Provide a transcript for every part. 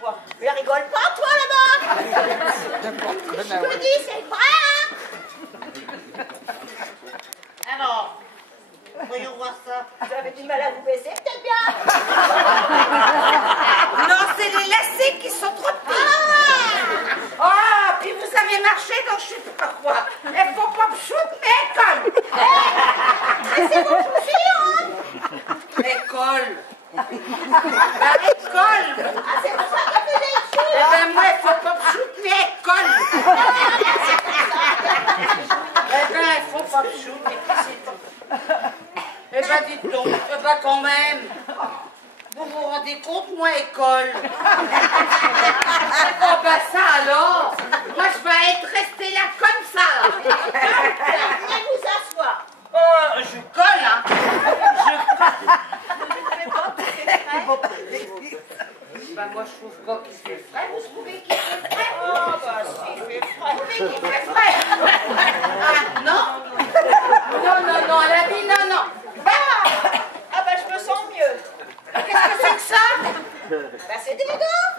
toi. Mais rigole pas, toi, là-bas. Je te dis, c'est vrai, hein. Alors, voyons voir ça. Vous avez du mal à vous baisser, peut-être bien. Non, c'est les lacets qui sont trop petits. Ah, puis vous avez marché dans je sais pas quoi. Il faut pas me shooter, mais école. Mais c'est mon chaussure, hein. École. Bah, école. Ah, c'est pour ça qu'elle faisait une chute. Eh ben, moi, il faut pas me shooter, mais école. Eh ben, il faut pas me shooter, puis c'est tout. Eh ben, dites donc, eh ben, quand même. Vous vous rendez compte, moi, école. Oh, ben ça alors. Moi, je vais être restée là comme ça. Venez vous asseoir. Oh, je colle, hein. Je colle. Bah, moi, je trouve pas qu'il fait frais. Vous trouvez qu'il fait frais? Oh, bah si, il fait frais. Vous trouvez qu'il fait frais? Ah, non? Non, elle a dit non. Ah, bah je me sens mieux. Qu'est-ce que c'est que ça? Bah c'est des gants.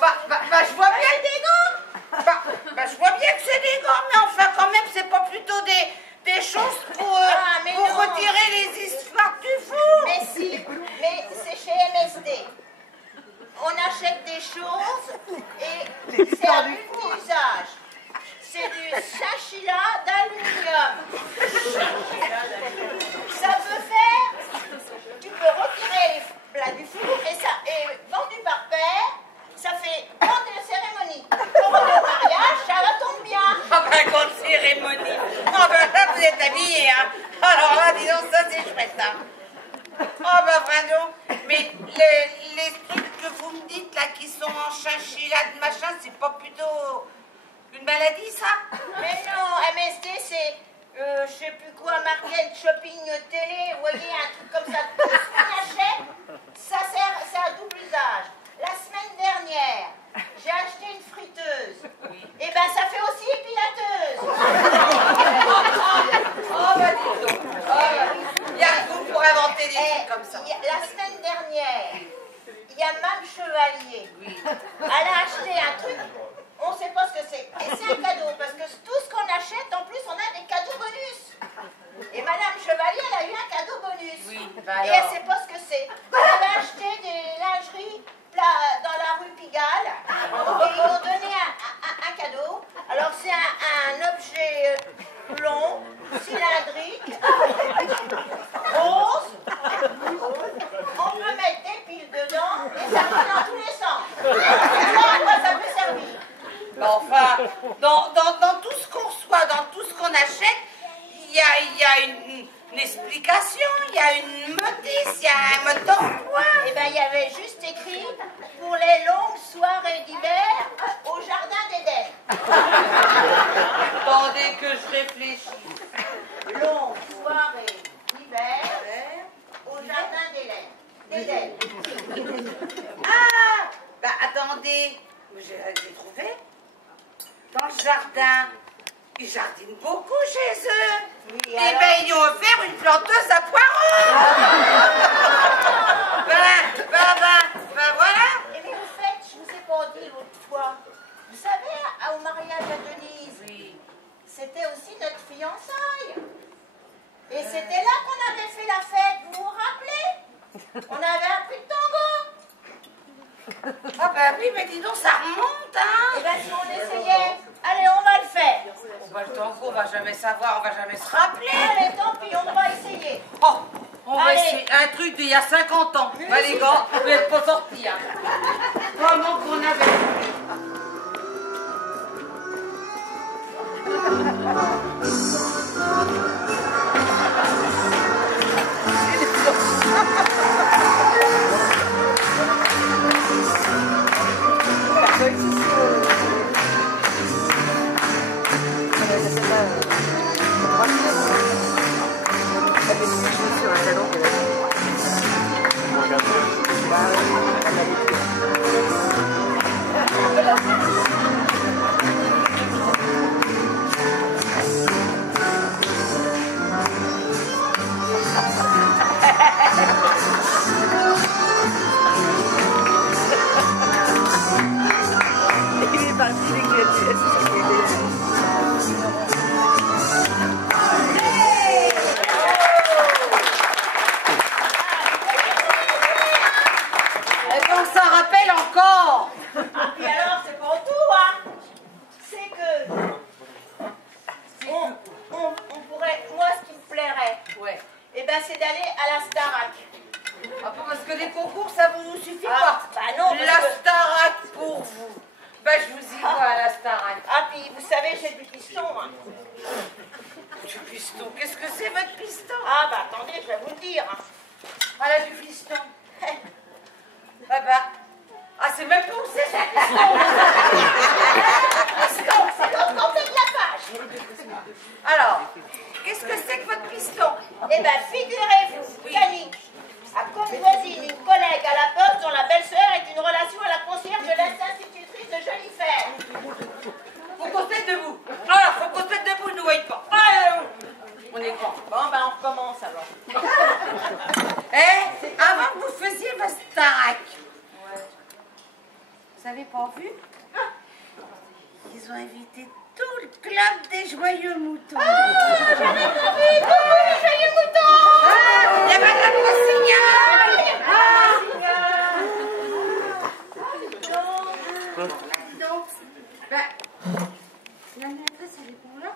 Bah, je vois bien des gants. Bah, je vois bien que c'est des gants, mais enfin, quand même, c'est pas plutôt des choses pour non. retirer les histoires du four. Mais si, mais c'est chez MSD. On achète des choses et c'est à but d'usage. C'est du chachila d'aluminium. Ça peut faire, tu peux retirer les plats du four et ça est vendu par paire. Ça fait grande cérémonie. Pour le mariage, ça va tomber bien. Ah ben, grande cérémonie. Ah ben là, vous êtes habillés, hein. Alors là, disons, ça, c'est chouette, hein. Ah ben, vraiment. Mais les trucs que vous me dites, là, qui sont en chachila de machin, c'est pas plutôt une maladie, ça? Mais non, MSD, c'est, je sais plus quoi, market, shopping, télé, vous voyez, un truc comme ça. Tout ce qu'on achète, ça sert, c'est à double usage. La semaine dernière, j'ai acheté une friteuse. Et ben, ça fait aussi épilateuse. Oh ben, dis donc. Il y a que vous pour inventer des trucs comme ça. La semaine dernière, il y a Mme Chevalier. Elle a acheté un truc, on ne sait pas ce que c'est. Et c'est un cadeau, parce que tout ce qu'on achète, en plus, on a des cadeaux bonus. Et Mme Chevalier, elle a eu un cadeau bonus. Oui, bah et alors. elle ne sait pas ce que c'est. Elle avait acheté des lingeries dans la rue Pigalle. Et ils m'ont donné un cadeau. Alors, c'est un objet long, cylindrique, rose. On peut mettre des piles dedans et ça va dans tous les sens. Voilà à quoi ça peut servir. Enfin, dans tout ce qu'on reçoit, dans tout ce qu'on achète, il y a une explication, il y a une notice, il y a un mode d'emploi. Eh bien, il y avait juste écrit pour les longues soirées d'hiver au jardin d'Éden. Attendez que je réfléchisse. Longues soirées d'hiver au jardin d'Éden. Ah, bah attendez, j'ai trouvé. Dans le jardin, ils jardinent beaucoup chez eux. Oui, Et alors ben ils lui ont offert une planteuse à poireaux. ben voilà. Et mais vous faites, je vous ai pas dit l'autre fois, vous savez, au mariage à Denise, Oui. c'était aussi notre fiançailles. Et c'était là qu'on avait fait la fête, vous vous rappelez? On avait appris le tango. Ah ben oui, mais dis donc, ça remonte, hein. Et bien si on essayait, allez, on va le faire. Oh, ben, le tango, on va jamais savoir, on va jamais se rappeler. Allez, tant pis, on va essayer. Oh, on va Allez. essayer un truc d'il y a 50 ans. Ben les gars, vous n'êtes pas sortis, hein. Comment qu'on avait... Regarde. ça rappelle encore. Ah, puis alors, c'est pas tout, hein. C'est que... On pourrait... Moi, ce qui me plairait, Ouais. eh ben, c'est d'aller à la Starac. Ah, parce que les concours, ça vous suffit Ah, pas. bah non, parce La que- Starac pour vous. Bah, je vous y vois à la Starac. Ah, puis vous savez, j'ai du piston, hein. Du piston. Qu'est-ce que c'est votre piston? Ah, bah attendez, je vais vous le dire. Hein. Voilà du piston. Ah bah. Ah, c'est même pas où c'est ce piston. Piston, c'est l'autre côté de la page. Alors, qu'est-ce que c'est que votre piston? Eh ben, figurez-vous, Yannick a comme voisine une collègue à la poste dont la belle-sœur est une relation à la concierge de l'institutrice de Jolifer. Faut qu'on se mette debout. Alors, faut qu'on se mette debout, ne nous voyez pas. Ah, on est grand. Bon, ben, on recommence alors. Avant que vous faisiez votre Starac, vous avez pas vu? Ils ont invité tout le club des joyeux moutons. Ah, j'avais pas vu tous les joyeux moutons. Il y a Madame Rossignol. Donc, ben, l'animatrice, elle est pour là.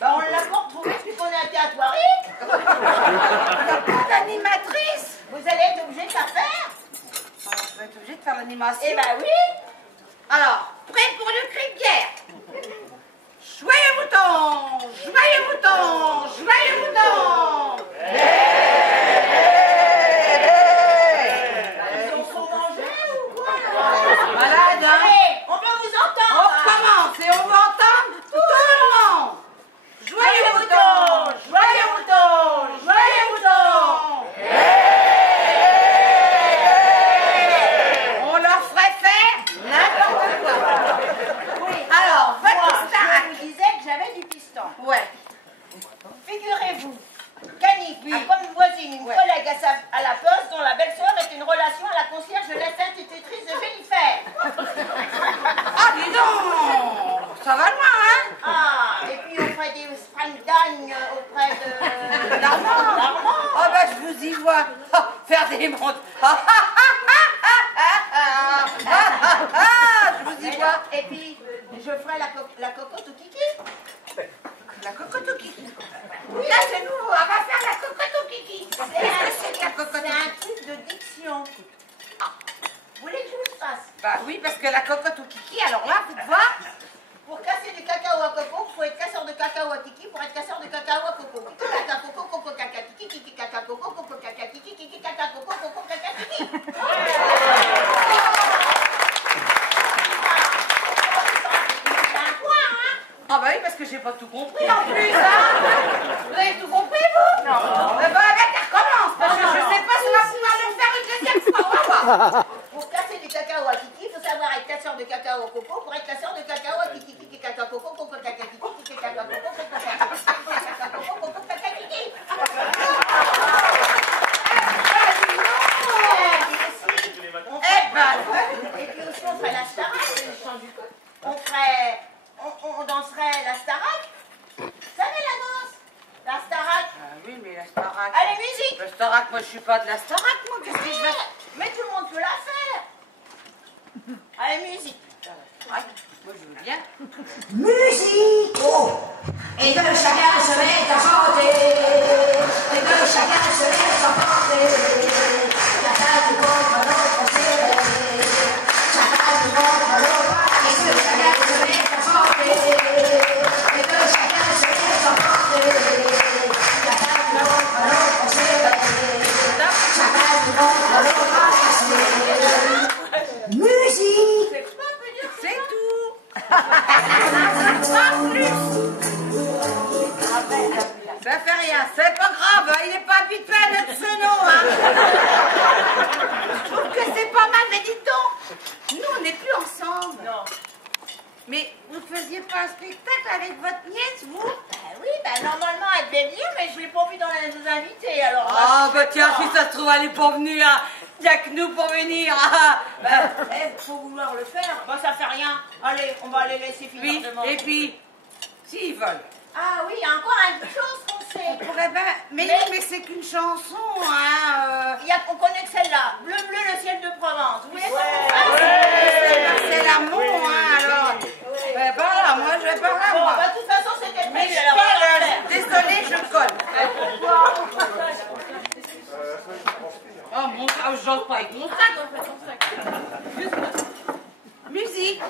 Ben, on l'a pas retrouvée depuis qu'on est à Théâtoirie. Il n'y a pas d'animatrice. Vous allez être obligé de la faire. Alors, je vais être obligée de faire l'animation. Eh ben oui. Alors, prêt pour le cri de guerre. Joyeux moutons, joyeux moutons, joyeux moutons. Ils ont trop mangé ou quoi? Malade, hein? Allez, on peut vous On entendre. recommence et on va entendre tout le monde. Joyeux moutons, joyeux moutons, joyeux moutons. On leur ferait faire n'importe quoi. Alors, Moi, votre je Starac. vous disais que j'avais du piston. Ouais. Figurez-vous, Yannick a comme voisine une collègue à la poste dont la belle-sœur est une relation à la concierge de l'institutrice de Jennifer. Ah, dis donc, ça va loin, hein? Ah, et puis on ferait des springdagnes auprès de... Normand. Oh, bah, je vous y vois. Ah, faire des mondes. Je vous y vois. Et puis, je ferai la cocotte au kiki. La cocotte au kiki. Là, c'est nous, on va faire la cocotte au kiki. Qu'est-ce que c'est que la cocotte au C'est un kiki? truc de diction. Vous voulez que je vous le fasse? Bah oui, parce que la cocotte au kiki, alors là, faites voir. Pour casser du cacao à coco, il faut être casseur de cacao à kiki pour être casseur de cacao à coco. Kiki, caca, coco, coco, caca, kiki, kiki, caca, coco, coco, caca, kiki, kiki, caca, coco, coco, caca, kiki. C'est un point, hein? Ah bah oui, parce que j'ai pas tout compris en plus, hein. Vous avez tout compris, vous? Non. Eh bah, avec, elle recommence, parce que je sais pas si on va pouvoir le faire une deuxième fois, on va voir. Pour casser du cacao à kiki, il faut savoir être casseur de cacao au coco pour être casseur de cacao à kiki, kiki, caca, coco, coco, caca, kiki, kiki, caca, coco, coco, caca, kiki, caca, coco, coco, caca, kiki. Eh ben, Et puis aussi, on ferait la Starac, je change du code. On danserait la Starac. Vous savez la danse? La Starac. ah oui, mais la Starac. Allez, musique. La Starac, moi je suis pas de la Starac, moi, qu'est-ce que je vais... Mais tout le monde peut la faire. Allez, musique. Ouais, moi je veux bien. Musique et de chacun se met à chanter, et de chacun se laisse emporter, chacun du contre l'autre serré, chacun du contre l'autre, et de chacun se met à chanter, et de chacun se laisse emporter, chacun du contre l'autre serré, chacun du contre l'autre serré. Musique. C'est tout. Pas plus. Ça fait rien, c'est pas grave, il n'est pas habitué à notre sono, hein. Je trouve que c'est pas mal, mais dites donc, nous on n'est plus ensemble. Non. Mais vous ne faisiez pas un spectacle avec votre nièce, vous? Oui, normalement, elle devait venir, mais je ne l'ai pas vue dans les invités, alors... Ah, bah tiens, si ça se trouve, elle n'est pas venue, hein. Il n'y a que nous pour venir. faut vouloir le faire. Bon, ça fait rien. Allez, on va les laisser finir Oui, de manger. et puis, s'ils veulent. Ah oui, il y a encore une chose qu'on sait. On pourrait bien... Mais c'est qu'une chanson, hein. On connaît que celle-là. Bleu, bleu, le ciel de Provence. Vous voulez Musique.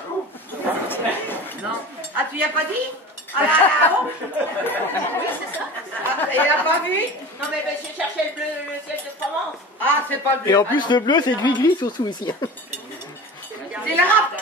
Non. Ah, tu y as pas dit? Ah là-haut? Oui, c'est ça. Ah, il a pas vu? Non, mais j'ai cherché le bleu, le ciel de Provence. Ah, c'est pas le bleu. Et en plus, le bleu, c'est gris-gris surtout ici. C'est l'arabe.